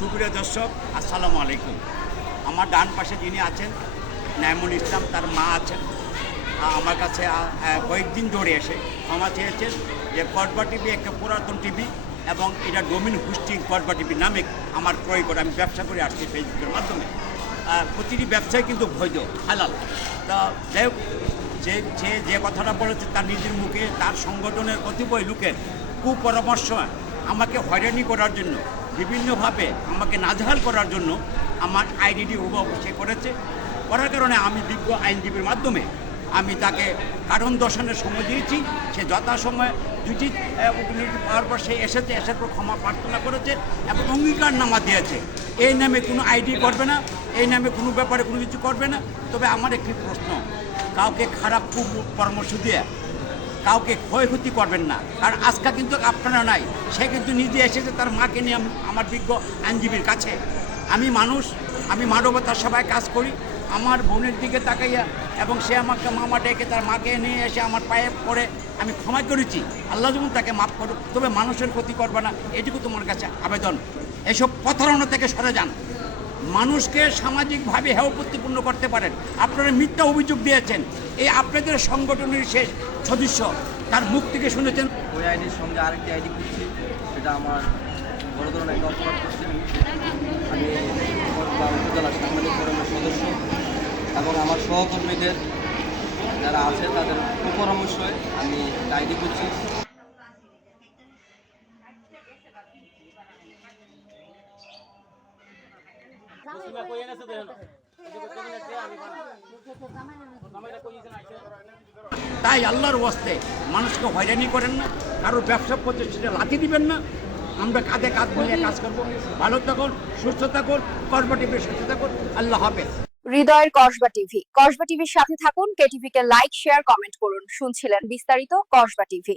সুপ্রিয় দর্শক, আসসালামু আলাইকুম। আমার ডান পাশে যিনি আছেন, নাইমুল ইসলাম, তার মা আছেন। আমার কাছে কয়েকদিন ধরে এসে ক্ষমা চেয়েছেন যে কসবা টিভি একটা পুরাতন টিভি এবং এটা ডোমিন হুস্টিং কসবা টিভি নামে আমার ক্রয় করে আমি ব্যবসা করে আসছি ফেসবুকের মাধ্যমে। প্রতিটি ব্যবসায় কিন্তু বৈধ হালাল। তা যাই হোক, যে যে যে কথাটা বলেছে তার নিজের মুখে, তার সংগঠনের কতিপয় লোকের কুপরামর্শ আমাকে হয়রানি করার জন্য বিভিন্নভাবে আমাকে নাজহাল করার জন্য আমার আইডিটি উভয় সে করেছে। করার কারণে আমি বিজ্ঞ আইনজীবীর মাধ্যমে আমি তাকে কারণ দর্শনের সময় দিয়েছি। সে যথাসময়ে দুটি পাওয়ার পর সে এসেছে এসের পর ক্ষমা প্রার্থনা করেছে এবং অঙ্গীকার নামা দিয়েছে। এই নামে কোনো আইডি করবে না, এই নামে কোনো ব্যাপারে কোনো কিছু করবে না। তবে আমার একটি প্রশ্ন, কাউকে খারাপ পরামর্শ দিয়ে কাউকে ক্ষয়ক্ষতি করবেন না। আর আজকা কিন্তু আপনারা নাই। সে কিন্তু নিজে এসেছে, তার মাকে নিয়ে আম- আমার বিজ্ঞ আইনজীবীর কাছে। আমি মানুষ, আমি মানবতার সবাই কাজ করি। আমার বোনের দিকে তাকাইয়া এবং সে আমাকে মামা ডেকে তার মাকে নিয়ে এসে আমার পায়ে পড়ে, আমি ক্ষমা করেছি। আল্লাহ যেমন তাকে মাফ করুক, তবে মানুষের ক্ষতি করবে না। এটুকু তোমার কাছে আবেদন। এসব প্রতারণা থেকে সরে যান। মানুষকে সামাজিকভাবে হেয় প্রতিপূর্ণ করতে পারেন। আপনারা মিথ্যা অভিযোগ দিয়েছেন। এই আপনাদের সংগঠনের শেষ সদস্য তার মুখ থেকে শুনেছেন। ওই আইডির সঙ্গে আরেকটি আইডি করছি সেটা আমার বড় ধরনের একটা অপরাধ করছে। আমি উপজেলা সাংবাদিক ফোরামের সদস্য এবং আমার সহকর্মীদের যারা আছে, তাদের পরামর্শে আমি আইডি করছি তাই আল্লাহর ওয়াস্তে মানুষকে হয়রানি করেন না কারোর ব্যবসা প্রতিষ্ঠানে লাথি দিবেন না। আমরা কাঁধে কাঁধ মিলিয়ে কাজ করব। ভালো থাকুন সুস্থ থাকুন কর্মটিভি সুস্থ থাকুন। আল্লাহ হাফেজ। হৃদয়ের কসবা টিভি। কসবা টিভির সাথে থাকুন কে লাইক শেয়ার কমেন্ট করুন। শুনছিলেন বিস্তারিত কসবা টিভি।